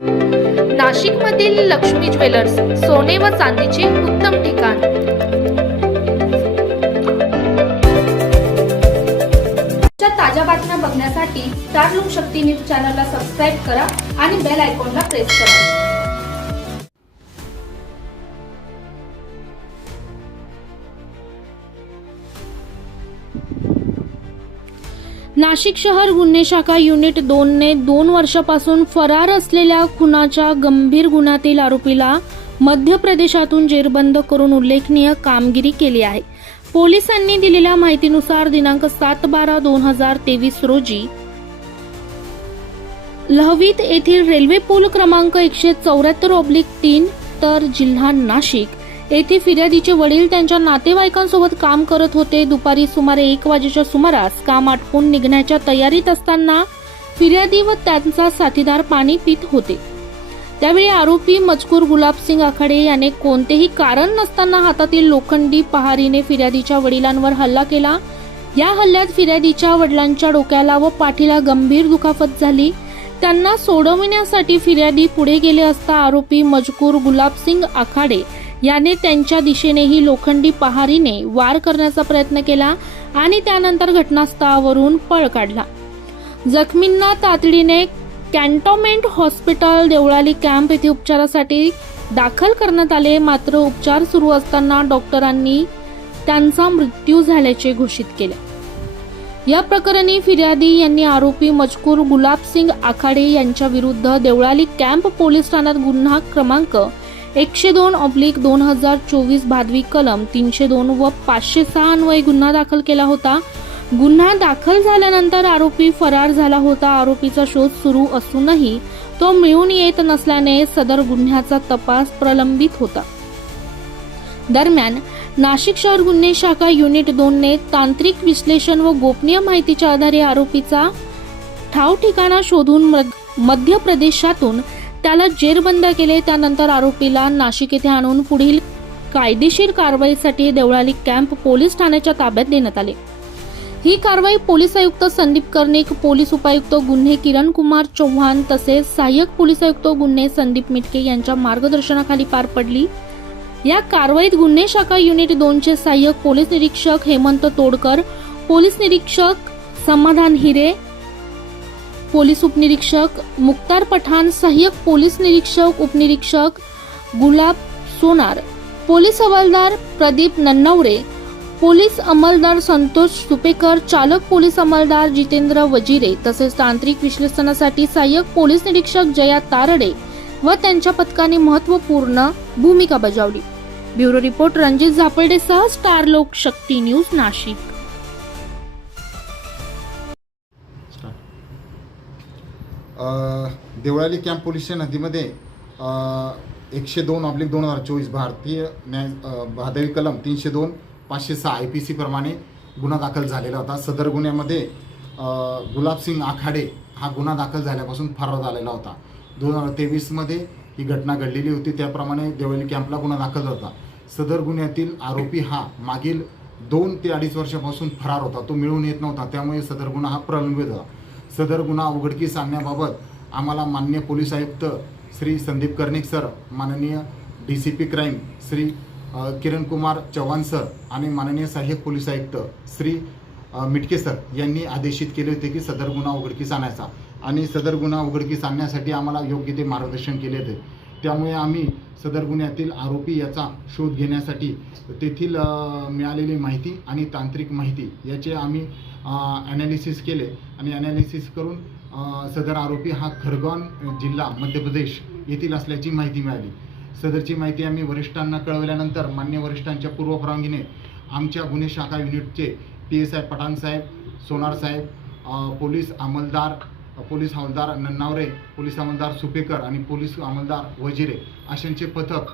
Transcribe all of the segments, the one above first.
नाशिकमधील लक्ष्मी ज्वेलर्स, सोने व चांदीचे उत्तम ठिकाण। ताज्या बातम्या बघण्यासाठी स्टार लोकशक्ती न्यूज चॅनलला सबस्क्राईब करा आणि बेल आयकॉनला प्रेस करा। नाशिक शहर गुन्हे शाखा युनिट 2 ने 2 वर्षापासून फरार असलेल्या खुनाच्या गंभीर गुन्ह्यातील आरोपीला मध्य प्रदेशातून जेरबंद करून उल्लेखनीय कामगिरी केली आहे। पोलिसांनी दिलेल्या माहितीनुसार दिनांक 7/12/2023 रोजी लहवीत येथील रेल्वे पूल क्रमांक 174/3 तर जिल्हा नाशिक येथे फिर्यादीचे वडील त्यांच्या नातेवाईकांसोबत काम करत होते। दुपारी सुमारे 1 वाजेच्या सुमारास काम आटपून निघण्याच्या तयारीत असताना फिर्यादी व त्यांचा साथीदार पाणी पित होते। त्यावेळी आरोपी मजकूर गुलाबसिंग आखाडे याने कोणतेही कारण नसताना हातातील लोखंडी पहारीने फिर्यादीच्या वडिलांवर हल्ला केला। या हल्ल्यात फिर्यादीच्या वडिलांच्या डोक्याला व पाठीला गंभीर दुखापत झाली। त्यांना सोडविण्यासाठी फिर्यादी पुढे गेले असता आरोपी मजकूर गुलाबसिंग आखाडे याने त्यांच्या दिशेनेही लोखंडी पहारीने वार करण्याचा प्रयत्न केला आणि त्यानंतर घटनास्थळावरून पळ काढला। जखमींना तातडीने कॅन्टोन्मेंट हॉस्पिटल देवळाली कॅम्प येथे उपचारासाठी दाखल करण्यात आले। मात्र उपचार सुरू असताना डॉक्टरांनी त्यांचा मृत्यू झाल्याचे घोषित केले। या प्रकरणी फिर्यादी यांनी आरोपी मजकूर गुलाबसिंग आखाडे यांच्या विरुद्ध देवळाली कॅम्प पोलीस ठाण्यात गुन्हा क्रमांक 102/2024 भादवी कलम 302 व 506 अन्वये गुन्हा दाखल केला होता। गुन्हा दाखल झाल्यानंतर आरोपी फरार झाला होता। आरोपीचा शोध सुरू असूनही तो मिळून येत नसल्याने सदर गुन्ह्याचा तपास प्रलंबित होता। दरम्यान नाशिक शहर गुन्हे शाखा युनिट 2 ने तांत्रिक विश्लेषण व गोपनीय माहितीच्या आधारे आरोपीचा ठाव ठिकाणा शोधून मध्य प्रदेशातून त्याला जेरबंद केले। त्यानंतर आरोपीला नाशिक येथे आणून पुढील कायदेशीर कारवाईसाठी देवळाली कॅम्प पोलीस ठाण्याच्या ताब्यात देण्यात आले। ही कारवाई पोलीस आयुक्त संदीप कर्णिक, पोलीस उपायुक्त गुन्हे किरण कुमार चौहान तसेच सहाय्यक पोलीस आयुक्त गुन्हे संदीप मिटके यांच्या मार्गदर्शनाखाली पार पडली। या कारवाईत गुन्हे शाखा युनिट 2 चे सहाय्यक पोलीस निरीक्षक हेमंत तोडकर, पोलीस निरीक्षक समाधान हिरे, पोलीस उपनिरीक्षक मुक्तार पठाण, सहाय्यक पोलीस निरीक्षक उपनिरीक्षक गुलाब सोनार, पोलीस हवालदार प्रदीप नन्नवरे, पोलीस अंमलदार संतोष सुपेकर, चालक पोलीस अंमलदार जितेंद्र वजिरे तसेच तांत्रिक विश्लेषणासाठी सहाय्यक पोलीस निरीक्षक जया तारडे व त्यांच्या पथकाने महत्त्वपूर्ण भूमिका बजावली। ब्युरो रिपोर्ट रणजित झापळडेसह Star Lokshakti News Nashik. Deolali camp police नदीमध्ये 102/2024 भारतीय न्याय भादवी कलम 302 506 IPC प्रमाणे गुन्हा दाखल झालेला होता। सदर गुन्ह्यामध्ये गुलाबसिंग आखाडे हा गुन्हा दाखल झाल्यापासून फरार झालेला होता। 2023 मध्ये ही घटना घडलेली होती। त्याप्रमाणे देवळाली कॅम्पला गुन्हा दाखल होता। सदर गुन्ह्यातील आरोपी हा मागील 2 ते 2.5 वर्षापासून फरार होता। तो मिळून येत नव्हता, त्यामुळे सदर गुन्हा हा प्रलंबित होता। सदर गुन्हा उघडकीस आणण्याबाबत आम्हाला माननीय पोलीस आयुक्त श्री संदीप कर्णिक सर, माननीय DCP crime Shri Kiran Kumar Chauhan sir आणि माननीय सहाय्यक पोलीस आयुक्त श्री मिटके सर यांनी आदेशित केले होते की सदर गुन्हा उघडकीस आणायचा आणि सदर गुन्हा उघडकीस आणण्यासाठी आम्हाला योग्य ते मार्गदर्शन केले होते। त्यामुळे आम्ही सदर गुन्ह्यातील आरोपी याचा शोध घेण्यासाठी तेथील मिळालेली माहिती आणि तांत्रिक माहिती याचे आम्ही ॲनालिसिस केले आणि ॲनालिसिस करून सदर आरोपी हा खरगोन जिल्हा मध्य प्रदेश येथील असल्याची माहिती मिळाली। सदरची माहिती आम्ही वरिष्ठांना कळवल्यानंतर मान्य वरिष्ठांच्या पूर्व परवानगीने आमच्या गुन्हे शाखा युनिटचे PSI पठाण साहेब, सोनार साहेब, पोलीस हवालदार नन्नावरे, पोलीस अंमलदार सुपेकर आणि पोलीस अंमलदार वजिरे अशांचे पथक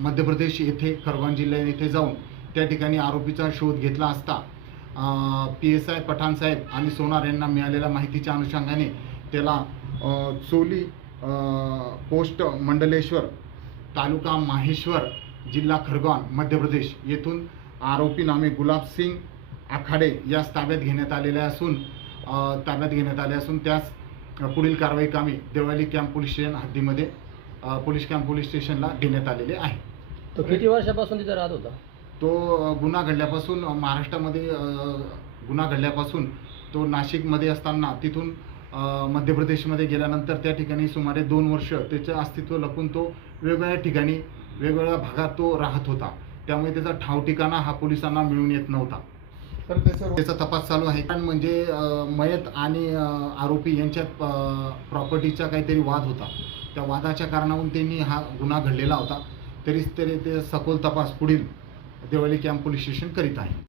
मध्य प्रदेश येथे खरगोन जिल्ह्या येथे जाऊन त्या ठिकाणी आरोपीचा शोध घेतला असता PSI पठाण साहेब आणि सोनार यांना मिळालेल्या माहितीच्या अनुषंगाने त्याला चोली पोस्ट मंडलेश्वर, तालुका माहेश्वर, जिल्हा खरगोन मध्य प्रदेश येथून आरोपी नामे गुलाबसिंग आखाडे यास ताब्यात घेण्यात आले असून त्यास पुढील कारवाई कामी देवळाली कॅम्प पोलीस स्टेशन हद्दीमध्ये पोलीस कॅम्प पोलीस स्टेशनला देण्यात आलेले आहे. तो किती वर्षापासून तिथे राहत होता? तो गुन्हा घडल्यापासून महाराष्ट्रामध्ये गुन्हा घडल्यापासून तो नाशिकमध्ये असताना तिथून मध्य प्रदेशमध्ये गेल्यानंतर त्या ठिकाणी सुमारे 2 वर्ष त्याचं अस्तित्व लपून तो वेगवेगळ्या ठिकाणी वेगवेगळ्या भागात तो राहत होता. त्यामुळे त्याचा ठाव ठिकाणा हा पोलिसांना मिळून येत नव्हता. तर त्याचा तपास चालू आहे. कारण म्हणजे मयत आणि आरोपी यांच्यात प्रॉपर्टीचा काहीतरी वाद होता. त्या वादाच्या कारणावरून त्यांनी हा गुन्हा घडलेला होता. तरी ते सखोल तपास पुढील देवळाली कॅम्प पोलीस स्टेशन करीत आहे.